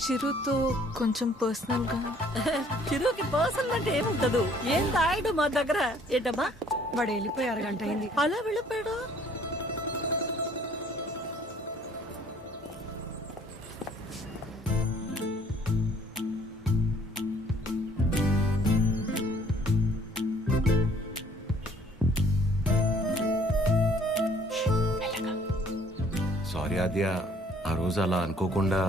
చిరుతో కొంచెం పర్సనల్గా. చిరుకి పర్సనల్ అంటే ఏముంటదు? ఏం దాయడు మా దగ్గర. ఏంటమ్మా వాడు వెళ్ళిపోయి అరగంట అయింది. అలా వెళ్ళిపోయాడు? సారీ ఆద్య, ఆ రోజు అలా అనుకోకుండా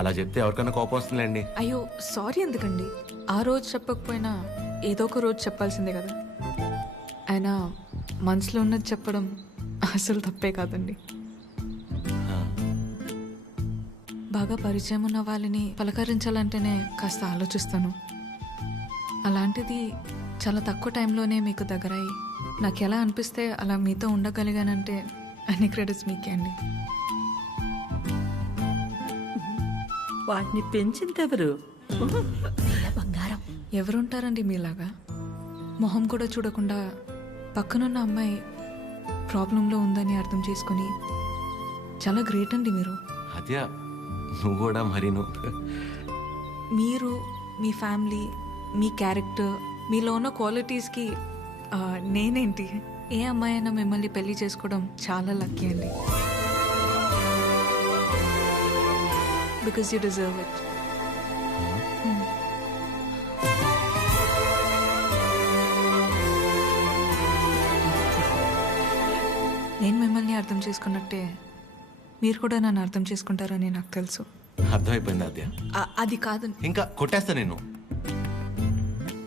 అలా చెప్తే ఎవరికైనా కోపం వస్తుందండి. అయ్యో సారీ ఎందుకండి, ఆ రోజు చెప్పకపోయినా ఏదో ఒక రోజు చెప్పాల్సిందే కదా. అయినా మనసులో ఉన్నది చెప్పడం అసలు తప్పే కాదండి. బాగా పరిచయం ఉన్న వాళ్ళని పలకరించాలంటేనే కాస్త ఆలోచిస్తాను. అలాంటిది చాలా తక్కువ టైంలోనే మీకు దగ్గరయ్యి నాకు ఎలా అనిపిస్తే అలా మీతో ఉండగలిగానంటే అన్ని క్రెడిట్స్ మీకే అండి. వాటిని పెంచిందెవరు? బంగారం. ఎవరుంటారండి మీలాగా? మొహం కూడా చూడకుండా పక్కనున్న అమ్మాయి ప్రాబ్లంలో ఉందని అర్థం చేసుకొని చాలా గ్రేట్ అండి మీరు. ఆద్య నువ్వు కూడా మరి మీరు, మీ ఫ్యామిలీ, మీ క్యారెక్టర్, మీలో ఉన్న క్వాలిటీస్కి నేనేంటి? ఏ అమ్మాయి అయినా మిమ్మల్ని పెళ్లి చేసుకోవడం చాలా లక్కీ అండి. Because you deserve it. నేను మిమ్మల్ని అర్థం చేసుకున్నట్టే మీరు కూడా నన్ను అర్థం చేసుకుంటారని నాకు తెలుసు. అర్థమైపోయింది ఆద్య. అది కాదు, ఇంకా కొట్టేస్తా నేను.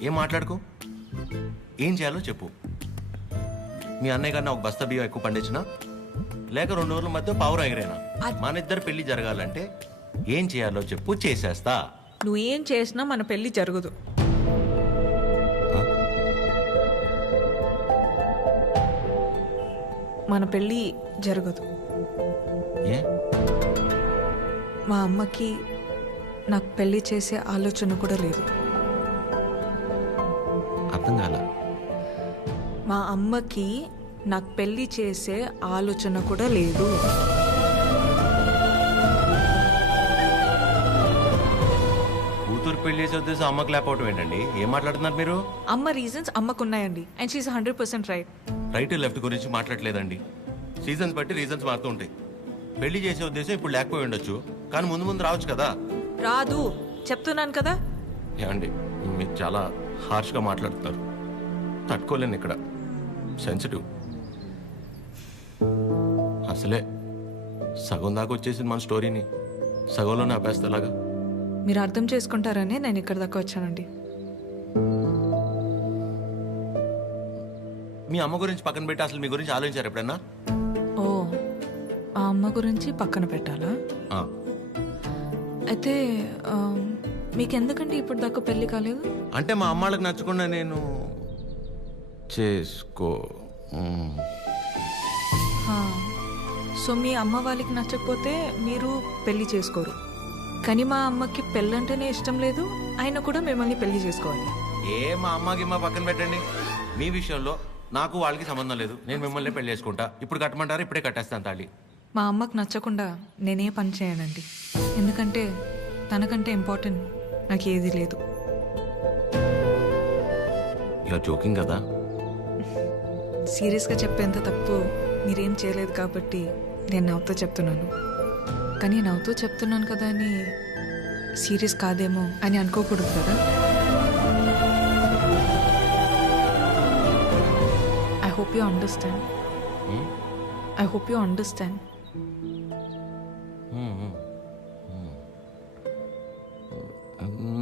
ఏం మాట్లాడుకో, ఏం చేయాలో చెప్పు. మీ అన్నయ్య కన్నా ఒక బస్తా బియ్యం ఎక్కువ పండించినా లేక 2 రోజుల మధ్య పావురం ఎగిరేనా, మన ఇద్దరు పెళ్లి జరగాలంటే ఏం చేయాలో చెప్పు, చేసేస్తా. నువ్వేం చేసినా మన పెళ్లి జరగదు. మన పెళ్ళి జరగదు. ఏ? మా అమ్మకి నాకు పెళ్లి చేసే ఆలోచన కూడా లేదు. అర్థం కాల. మా అమ్మకి నాకు పెళ్లి చేసే ఆలోచన కూడా లేదు. కూతురు పెళ్లి చేసే ఉద్దేశం అమ్మకి లేకపోవటం ఏంటండి? ఏం మాట్లాడుతున్నారు మీరు? అమ్మ రీజన్స్ అమ్మకున్నాయండి, and she is 100% right. Right left గురించి మాట్లాడలేదండి. సీజన్స్ బట్టి రీజన్స్ మారుతూ ఉంటాయి. పెళ్లి చేసే ఉద్దేశం ఇప్పుడు లేకపోయి ఉండొచ్చు, కానీ ముందు ముందు రావచ్చు కదా. రాదు చెప్తున్నాను కదా. ఏమండి మీరు చాలా హార్ష్గా మాట్లాడుతున్నారు, తట్టుకోలేను. ఇక్కడ సెన్సిటివ్. అసలే సగం దాకా వచ్చేసింది మన స్టోరీని, సగంలోనే ఆపేస్తేలాగా. మీరు అర్థం చేసుకుంటారనే నేను ఇక్కడ దాకా వచ్చానండి. మీ అమ్మ గురించి పక్కన పెట్టి అసలు మీ గురించి ఆలోచించారు ఎప్పుడన్నా? ఓ, ఆ అమ్మ గురించి పక్కన పెట్టాలా? ఆ. అయితే మీకెందుకంటే ఇప్పుడు దాకా పెళ్లి కాలేదు? అంటే మా అమ్మాళ్ళకి నచ్చకుండా నేను చేసుకో. సో మీ అమ్మ వాళ్ళకి నచ్చకపోతే మీరు పెళ్లి చేసుకోరు. కానీ మా అమ్మకి పెళ్ళంటేనే ఇష్టం లేదు, ఆయన కూడా మిమ్మల్ని పెళ్లి చేసుకోవాలి. ఏ మా అమ్మకి మా పక్కన పెట్టండి. మీ విషయంలో నాకు వాళ్ళకి సంబంధం లేదు. నేను మిమ్మల్ని పెళ్లి చేసుకుంటా. ఇప్పుడు కట్టమంటారా? ఇప్పుడే కట్టేస్తాను తాళి. మా అమ్మకు నచ్చకుండా నేనే పని చేయనండి, ఎందుకంటే తనకంటే ఇంపార్టెంట్ నాకు ఏది లేదు. ఇలా జోకింగ్ కదా. సీరియస్గా చెప్పేంత తప్పు మీరేం చేయలేదు కాబట్టి నేను నవ్వుతూ చెప్తున్నాను. కానీ నవ్వుతూ చెప్తున్నాను కదా అని సీరియస్ కాదేమో అని అనుకోకూడదు కదా. I hope you understand. I hope you understand.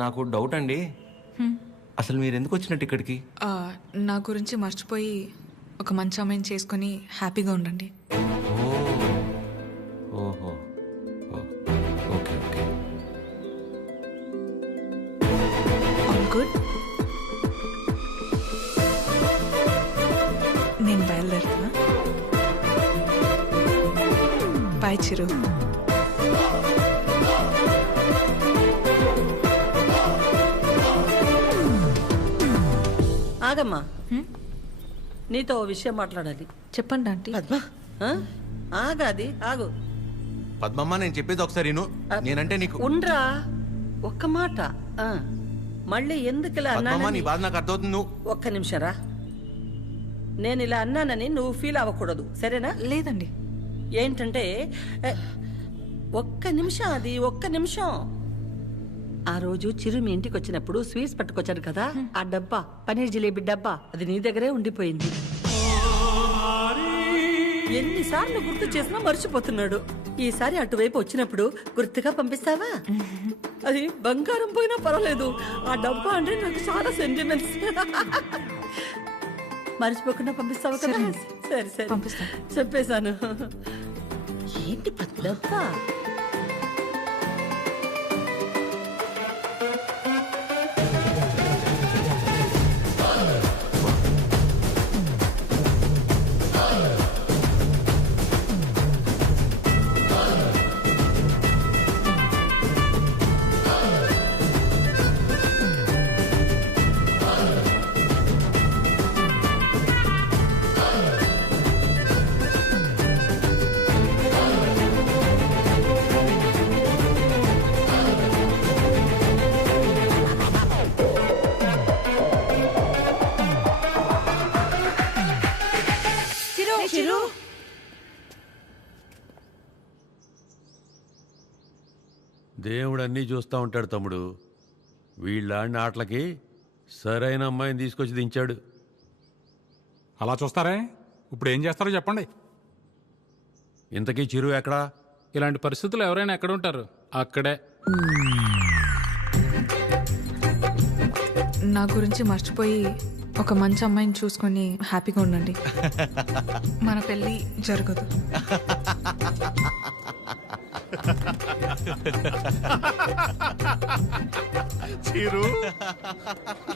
నాకు డౌట్ అండి, అసలు మీరు ఎందుకు వచ్చినట్టు ఇక్కడికి? నా గురించి మర్చిపోయి ఒక మంచి అమ్మాయిని చేసుకొని హ్యాపీగా ఉండండి. ఓహో, ఓకే ఓకే. All good. నేను బయలుదేరుతున్నా. బాయ్ చిరు. ఆగమ్మా, నీతో ఓ విషయం మాట్లాడాలి. చెప్పండి ఆంటీ. పద్మా, ఆగాది ఆగు. పద్మమ్మ నేను చెప్పేది ఒకసారి విను. నేనంటే నీకు ఉండ్రా ఒక్క మాట ఆ, మళ్ళీ ఎందుకు ఇలా పద్మమ్మ నీ అన్నానని బాధ నాకు అర్థమవుతుంది. నువ్వు ఒక్క నిమిషం రా. నేను ఇలా అన్నానని నువ్వు ఫీల్ అవ్వకూడదు, సరేనా? లేదండి. ఏంటంటే ఏ, ఒక్క నిమిషం, అది ఒక్క నిమిషం. ఆ రోజు చిరు మీ ఇంటికి వచ్చినప్పుడు స్వీట్స్ పట్టుకొచ్చాడు కదా, ఆ డబ్బా పనీర్ జిలేబీ డబ్బా అది నీ దగ్గరే ఉండిపోయింది. ఎన్నిసార్లు గుర్తు చేసినా మర్చిపోతున్నాడు. ఈసారి అటువైపు వచ్చినప్పుడు గుర్తుగా పంపిస్తావా? అది బంగారం పోయినా పర్వాలేదు, ఆ డబ్బా అంటే నాకు చాలా సెంటిమెంట్స్. మర్చిపోకుండా పంపిస్తావా కదా? సరే సరే పంపిస్తాను. చెప్పేశాను. ఏంటి డబ్బా? చిరు దేవుడు అన్నీ చూస్తూ ఉంటాడు తమ్ముడు. వీళ్ళాడిన ఆటలకి సరైన అమ్మాయిని తీసుకొచ్చి దించాడు. అలా చూస్తారే, ఇప్పుడు ఏం చేస్తారో చెప్పండి. ఇంతకీ చిరు ఎక్కడా? ఇలాంటి పరిస్థితులు ఎవరైనా ఎక్కడ ఉంటారు? అక్కడే. నా గురించి మర్చిపోయి ఒక మంచి అమ్మాయిని చూసుకొని హ్యాపీగా ఉండండి. మన పెళ్ళి జరగదు. చీరు,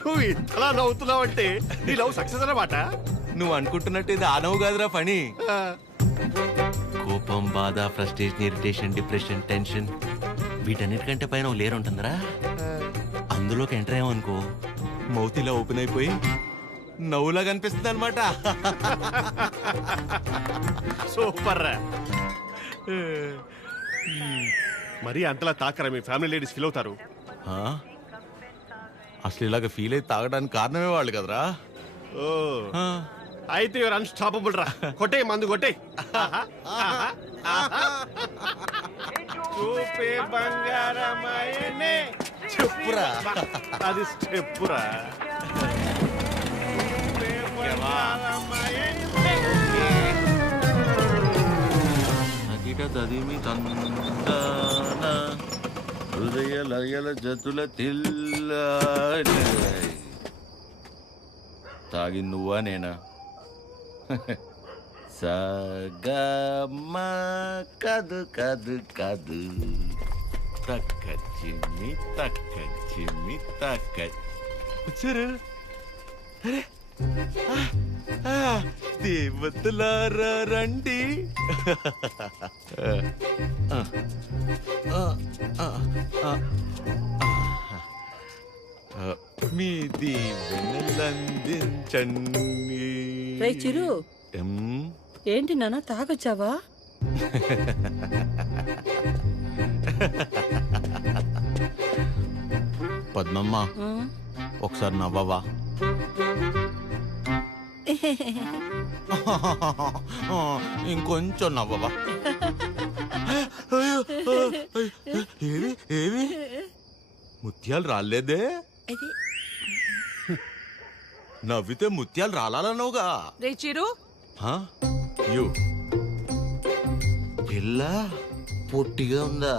నువ్వు ఇంతలా నవ్వుతున్నావంటే నీ లవ్ సక్సెస్ అన్నమాట. నువ్వు అనుకుంటున్నట్టు ఇది ఆనవు కాదురా పని. కోపం, బాధ, ఫ్రస్ట్రేషన్, ఇరిటేషన్, డిప్రెషన్, టెన్షన్ వీటన్నిటికంటే పైన ఒక లేయర్ ఉంటుందిరా. అందులోకి ఎంటర్ అయ్యామనుకో మౌత్ ఇలా ఓపెన్ అయిపోయి నవ్వులా కనిపిస్తుంది అనమాట. సూపర్ రా. మరి అంతలా తాకరా, మీ ఫ్యామిలీ లేడీస్ ఫీల్ అవుతారు. అసలు ఇలాగ ఫీల్ అయి తాగడానికి కారణమే వాళ్ళు కదరా. ఓ అయితే యువర్ అన్స్టాపబుల్ రా. కొట్టే మందు కొట్టే. చూపే బంగారమాయనే. చెప్పురా. అది స్టెప్పురా. తదిమి తందాన హృదయ లయల జతుల తిల్ల. తాగి నువ్వా నేనా? సగమ కదు కదు కదు తక్క చిమ్మి తక్క చిమ్మి తక్క. వచ్చారు దేవతలారా రండి. మీ దీవెనలందించండి. రే చిరు, ఏంటి నాన్న తాగొచ్చావా? పద్మమ్మ ఒకసారి నవ్వవా? ఇంకొంచెం నవ్వవా? ఏవి ఏవి ముత్యాలు రాలేదే? నవ్వితే ముత్యాలు రాలన్నావుగా. రే చిరు, యు పిల్ల పొట్టిగా ఉందా?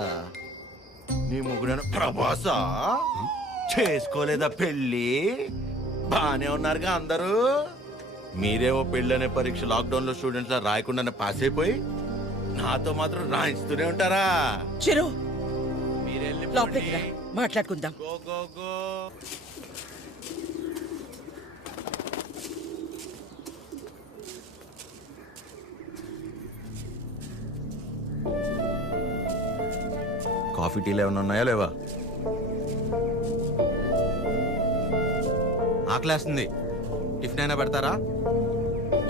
నీ ముగ్గురు ప్రభాస చేసుకోలేదా పెళ్ళి? బానే ఉన్నారుగా అందరూ. మీరేమో పెళ్ళనే పరీక్ష లాక్డౌన్ లో స్టూడెంట్స్ లా రాయకుండానే పాస్ అయిపోయి నాతో మాత్రం రాయిస్తూనే ఉంటారా? చిరు మీరెళ్ళి లోపలికి రా, మాట్లాడుకుందాం. Go go go. కాఫీ టీలు ఏమైనా ఉన్నాయా లేవా? ఆకలేస్తుంది, టిఫిన్ అయినా పెడతారా?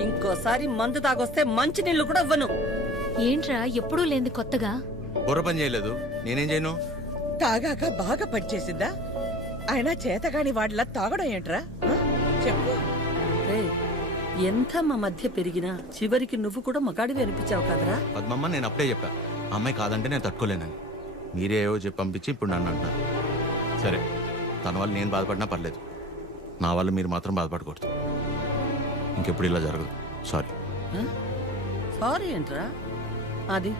ఇంకోసారి మందు తాగొస్తే మంచి నీళ్లు కూడా ఇవ్వను. ఏంట్రా ఎప్పుడూ లేంది కొత్తగా? బుర్ర పని చేయలేదు, నేనేం చేయను? తాగాక బాగా పనిచేసిందా? ఆయన చేతగాని వాడిలా తాగడం ఏంట్రా? ఆ? చెప్పు. రేయ్, ఎంత మా మధ్య పెరిగినా చివరికి నువ్వు కూడా మగాడివి అనిపించావు కదరా. పద్మమ్మ, నేను అప్పుడే చెప్పా ఆ అమ్మాయి కాదంటే నేను తట్టుకోలేనని. మీరే ఏవో చెప్పి పంపించి ఇప్పుడు నన్ను అంటున్నారు. సరే, తన వల్ల నేను బాధపడినా పర్లేదు, నా వల్ల మీరు మాత్రం బాధపడకూడదు. ఇంకెప్పుడు ఇలా జరగదు. సారీ. సారీ ఏంట్రా? అది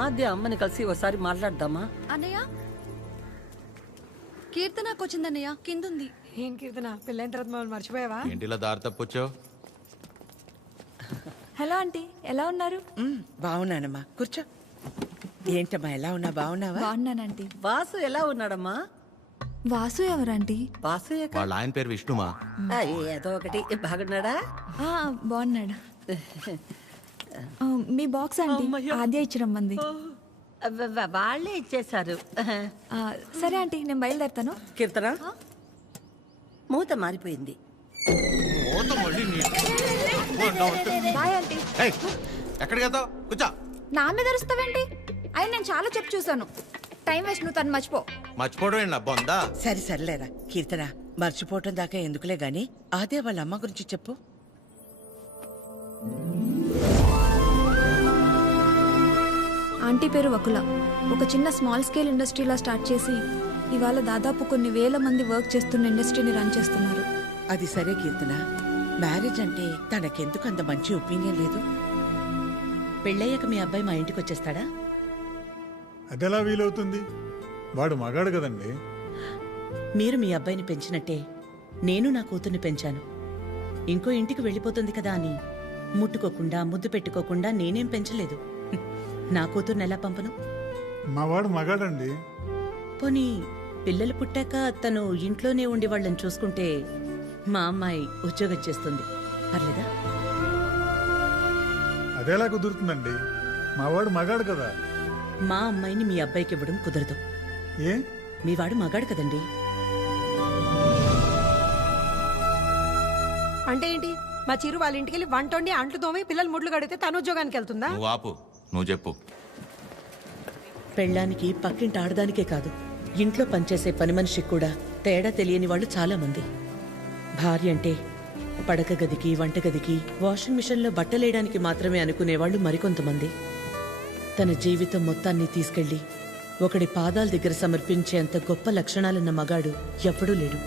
ఆద్య అమ్మని కలిసి ఒకసారి మాట్లాడదామా? అన్నయ్య కీర్తనకు వచ్చిందన్నయ్య, కిందుంది. ఏం కీర్తన, పెళ్ళైన తర్వాత మమ్మల్ని మర్చిపోయావా? ఏంటి ఇలా దారి తప్పొచ్చావు? హలో ఆంటీ, ఎలా ఉన్నారు? బాగున్నానమ్మా, కూర్చో. ఏంటమ్మా, ఎలా ఉన్నా? బాగున్నావా? బాగున్నానంటీ. వాసు ఎలా ఉన్నాడమ్మా? వాసు ఎవరంటీ? వాసు వాళ్ళ ఆయన పేరు విష్ణుమా. ఏదో ఒకటి. బాగున్నాడా? బాగున్నాడు. మీ బాక్స్ ఆంటీ ఆద్య ఇచ్చిరమ్మంది. వాళ్ళే ఇచ్చేశారు. సరే ఆంటీ, నేను బయలుదేరుతాను. కీర్తన, మూత మారిపోయింది. Bye aunty. ఏయ్, ఎక్కడికి వెళ్తావు? కూర్చో. నా మీద అరుస్తావేంటి? అయినా నేను చాలా చెప్పు చూసాను. టైం వేస్ట్, నువ్వు తను మర్చిపో. మర్చిపోవడం ఏంటి అబ్బా ఉందా? సరే సర్లేరా కీర్తన, మర్చిపోవటం దాకా ఎందుకులే గాని అదే వాళ్ళ అమ్మ గురించి చెప్పు. ఆంటీ పేరు వకుల. ఒక చిన్న స్మాల్ స్కేల్ ఇండస్ట్రీలా స్టార్ట్ చేసి ఇవాళ దాదాపు కొన్ని వేల మంది వర్క్ చేస్తున్న ఇండస్ట్రీని రన్ చేస్తున్నారు. అది సరే కీర్తన, మ్యారేజ్ అంటే తనకెందుకు అంత మంచి ఒపీనియన్ లేదు? పెళ్ళయ్యాక మీ అబ్బాయి మా ఇంటికి వచ్చేస్తాడా? అదెలా వీలవుతుంది? వాడు మగాడు కదండి. మీరు మీ అబ్బాయిని పెంచినట్టే నేను నా కూతుర్ని పెంచాను. ఇంకో ఇంటికి వెళ్ళిపోతుంది కదా అని ముట్టుకోకుండా ముద్దు పెట్టుకోకుండా నేనేం పెంచలేదు. నా కూతుర్ని ఎలా పంపను? మా వాడు మగాడండి. పోనీ పిల్లలు పుట్టాక తను ఇంట్లోనే ఉండి వాళ్ళని చూసుకుంటే మా అమ్మాయి ఉద్యోగం చేస్తుంది, పర్లేదా? అదెలా కుదురుతుందండి? మా వాడు మగాడు కదా. మా అమ్మాయిని మీ అబ్బాయికి ఇవ్వడం కుదరదు. ఏ? మీ వాడు మగాడు కదండి. అంటే ఏంటి? మా చిరు వాళ్ళ ఇంటికి వెళ్ళి వంట వండి అంట్లు తోమి పిల్లలు ముడ్లు కడితే తను ఉద్యోగానికి వెళ్తుందా? నువ్వు ఆపు, నువ్వు చెప్పు. పెళ్ళానికి పక్కింటి ఆడదానికే కాదు, ఇంట్లో పనిచేసే పని మనిషికి కూడా తేడా తెలియని వాళ్ళు చాలా మంది. భార్య అంటే పడక గదికి, వంటగదికి, వాషింగ్ మిషన్లో బట్టలేయడానికి మాత్రమే అనుకునేవాళ్ళు మరికొంతమంది. తన జీవితం మొత్తాన్ని తీసుకెళ్లి ఒకడి పాదాల దగ్గర సమర్పించేంత గొప్ప లక్షణాలున్న మగాడు ఎప్పుడూ లేడు.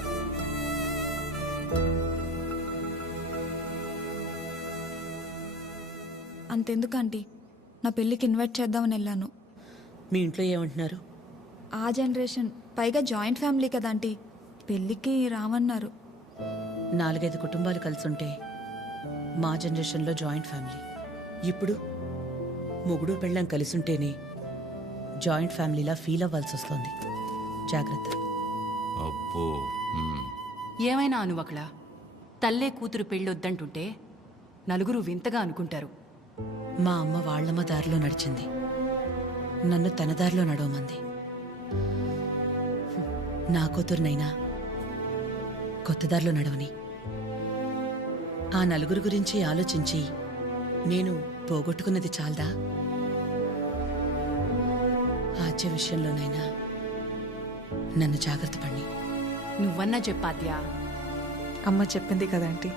అంతెందుకు ఆంటీ, నా పెళ్ళికి ఇన్వైట్ చేద్దామని వెళ్ళాను. మీ ఇంట్లో ఏమంటున్నారు? ఆ జనరేషన్, పైగా జాయింట్ ఫ్యామిలీ కదా ఆంటీ, పెళ్ళికి రామన్నారు. 4-5 కుటుంబాలు కలిసుంటే మా జనరేషన్లో జాయింట్ ఫ్యామిలీ. ఇప్పుడు మొగుడు పెళ్ళం కలిసుంటేనే జాయింట్ ఫ్యామిలీలా ఫీల్ అవ్వాల్సి వస్తుంది. జాగ్రత్త. అబ్బో. ఏమైనా అనువకళ, తల్లే కూతురు పెళ్ళొద్దంటుంటే నలుగురు వింతగా అనుకుంటారు. మా అమ్మ వాళ్ళమ్మ దారిలో నడిచింది, నన్ను తన దారిలో నడవమంది. నా కూతురునైనా కొత్త దారిలో నడవని. ఆ నలుగురు గురించి ఆలోచించి నేను పోగొట్టుకున్నది చాలదా? ఆద్య విషయంలోనైనా నన్ను జాగ్రత్త పడి. నువ్వన్నా చెప్పాద్యా. అమ్మ చెప్పింది కదా ఆంటీ,